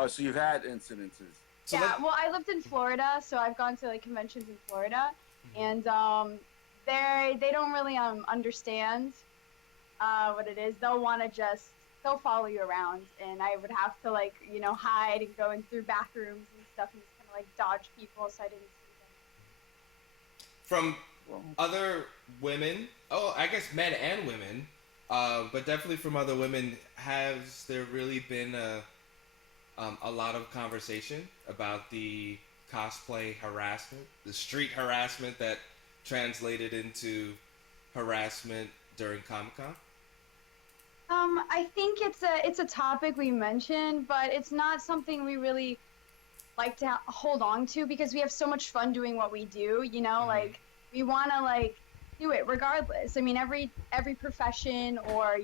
Oh, so you've had incidences. So Yeah, well, I lived in Florida, so I've gone to like conventions in Florida, and they don't really understand what it is. They'll want to just they'll follow you around, and I would have to like hide and go in through back rooms and stuff, and just kind of like dodge people so I didn't see them. from Well, other women, oh, I guess men and women, but definitely from other women, has there really been a lot of conversation about the cosplay harassment, the street harassment that translated into harassment during Comic Con? I think it's a topic we mentioned, but it's not something we really like to hold on to because we have so much fun doing what we do, Mm-hmm. like we want to like do it regardless. I mean, every profession or,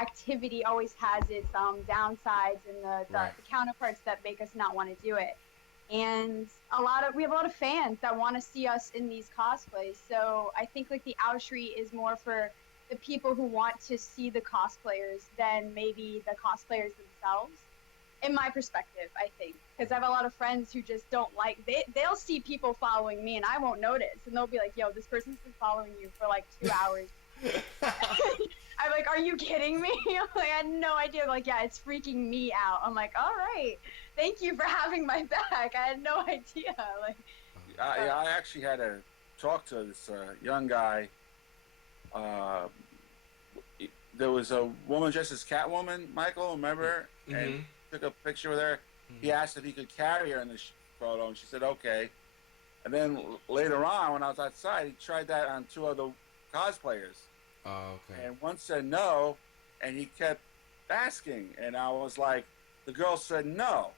activity always has its downsides and Right. the counterparts that make us not want to do it. And we have a lot of fans that want to see us in these cosplays. So I think like the outstreet is more for the people who want to see the cosplayers than maybe the cosplayers themselves, in my perspective, I think, because I have a lot of friends who just don't like they'll see people following me and I won't notice, and they'll be like, "Yo, this person's been following you for like 2 hours." I'm like, "Are you kidding me?" Like, I had no idea. Like, yeah, it's freaking me out. I'm like, "All right, thank you for having my back." I had no idea. Like, I, but I actually had to talk to this young guy. Uh, there was a woman dressed as Catwoman, Michael, remember? And Mm-hmm. took a picture with her. He asked if he could carry her in the photo, and she said okay. And then later on, when I was outside, he tried that on two other cosplayers, Oh, okay. and one said no, and he kept asking, and I was like, the girl said no.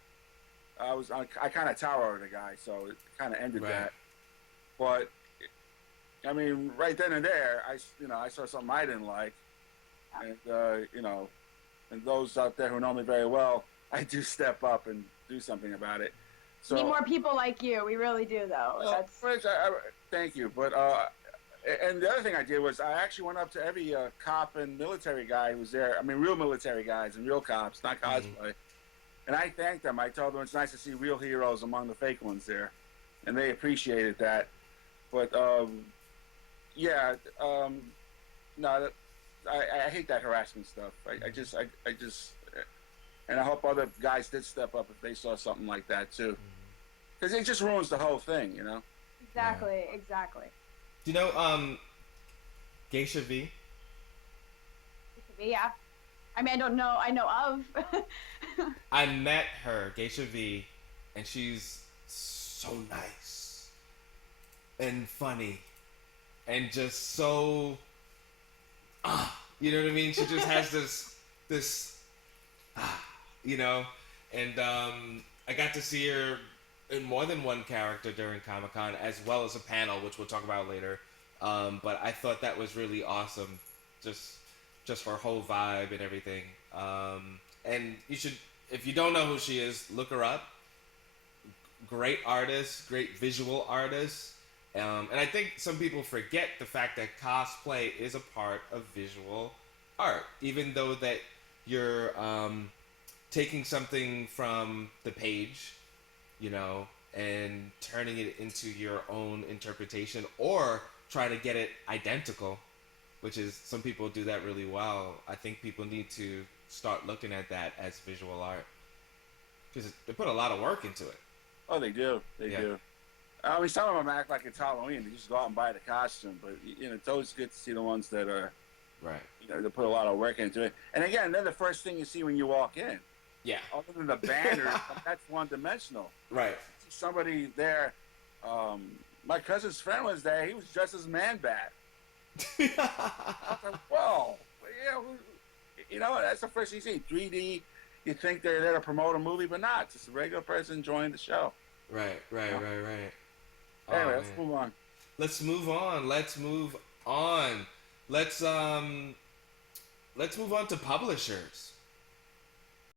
I kind of towered the guy, so it kind of ended Right. that. But I mean, right then and there, I saw something I didn't like, and and those out there who know me very well, I do step up and do something about it. need So, more people like you. We really do, though. well, That's first, thank you. But and the other thing I did was I actually went up to every cop and military guy who was there. I mean, real military guys and real cops, not Mm-hmm. cosplay. And I thanked them. I told them it's nice to see real heroes among the fake ones there, and they appreciated that. But yeah, no, I hate that harassment stuff. I just, and I hope other guys did step up if they saw something like that too, because it just ruins the whole thing, you know. Right. exactly. Do you know Geisha V? It could be, yeah. I mean, I don't know. I know of. I met her, Geisha V, and she's so nice and funny and just so you know what I mean? She just has this you know, and I got to see her in more than one character during Comic Con, as well as a panel, which we'll talk about later. But I thought that was really awesome, just just her whole vibe and everything. And you should, if you don't know who she is, look her up. Great artist, great visual artist. And I think some people forget the fact that cosplay is a part of visual art, even though that you're taking something from the page, and turning it into your own interpretation, or trying to get it identical, which is some people do that really well. I think people need to start looking at that as visual art because they put a lot of work into it. Oh, they do, they Yeah, do. I mean, some of them act like it's Halloween. They just go out and buy the costume, but it's always good to see the ones that are, right. they put a lot of work into it. And again, they're the first thing you see when you walk in. Yeah, Other than the banners, that's one dimensional. right. Somebody there. My cousin's friend was there. He was dressed as Man Bat. I was like, whoa, yeah, that's the first thing you see. 3D. You think they're there to promote a movie, but not. It's just a regular person enjoying the show. Right, right, You know? right, right. Anyway, Oh let's man. move on. Let's move on. Let's move on. Let's um let's move on to publishers.